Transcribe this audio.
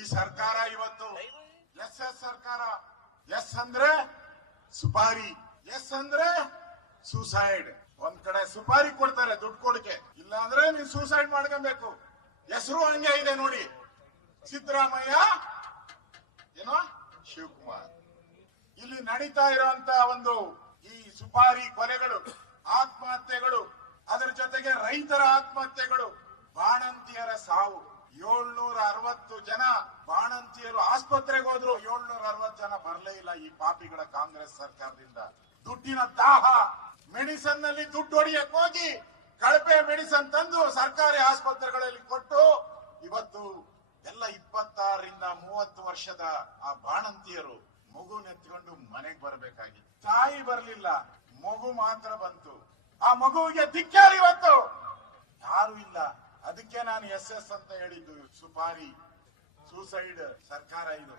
ಈ ಸರ್ಕಾರ ಇವತ್ತು ಎಸ್ ಎಸ್ ಸರ್ಕಾರ ಎಸ್ ಅಂದ್ರೆ ಸುಪಾರಿ ಎಸ್ ಅಂದ್ರೆ ಸೂಸೈಡ್ ಒಂದ್ ಕಡೆ ಸುಪಾರಿ ಕೊಡ್ತಾರೆ ದುಡ್ಡು ಕೊಡಕ್ಕೆ ಇಲ್ಲ ಅಂದ್ರೆ ನೀನ್ ಸೂಸೈಡ್ ಮಾಡ್ಕೊಬೇಕು ಹೆಸರು ಹಂಗೆ ಇದೆ ನೋಡಿ ಸಿದ್ದರಾಮಯ್ಯ ಏನೋ ಶಿವಕುಮಾರ್ ಇಲ್ಲಿ ನಡೀತಾ ಇರುವಂತ ಒಂದು ಈ ಸುಪಾರಿ ಕೊಲೆಗಳು ಆತ್ಮಹತ್ಯೆಗಳು ಅದರ ಜೊತೆಗೆ ರೈತರ ಆತ್ಮಹತ್ಯೆಗಳು ಬಾಣ ಹತ್ತು ಜನ ಬಾಣಂತಿಯರು ಆಸ್ಪತ್ರೆಗೆ ಹೋದ್ರು ಏಳ್ನೂರ ಅರವತ್ತು ಜನ ಬರಲೇ ಇಲ್ಲ ಈ ಪಾಪಿಗಳ ಕಾಂಗ್ರೆಸ್ ಸರ್ಕಾರದಿಂದ ದುಡ್ಡಿನ ದಾಹ ಮೆಡಿಸನ್ ನಲ್ಲಿ ದುಡ್ಡು ಹೊಡಿಯಕ್ ಹೋಗಿ ಕಳಪೆ ಮೆಡಿಸನ್ ತಂದು ಸರ್ಕಾರಿ ಆಸ್ಪತ್ರೆಗಳಲ್ಲಿ ಕೊಟ್ಟು ಇವತ್ತು ಎಲ್ಲ ಇಪ್ಪತ್ತಾರರಿಂದ ಮೂವತ್ತು ವರ್ಷದ ಆ ಬಾಣಂತಿಯರು ಮಗು ನೆತ್ಕೊಂಡು ಮನೆಗೆ ಬರಬೇಕಾಗಿ ತಾಯಿ ಬರಲಿಲ್ಲ ಮಗು ಮಾತ್ರ ಬಂತು ಆ ಮಗುವಿಗೆ ಧಿಕ್ಕಾರಿ ಅದಕ್ಕೆ ನಾನು ಎಸ್ ಎಸ್ ಅಂತ ಹೇಳಿದ್ದು ಸುಪಾರಿ ಸೂಸೈಡ್ ಸರ್ಕಾರ ಇದು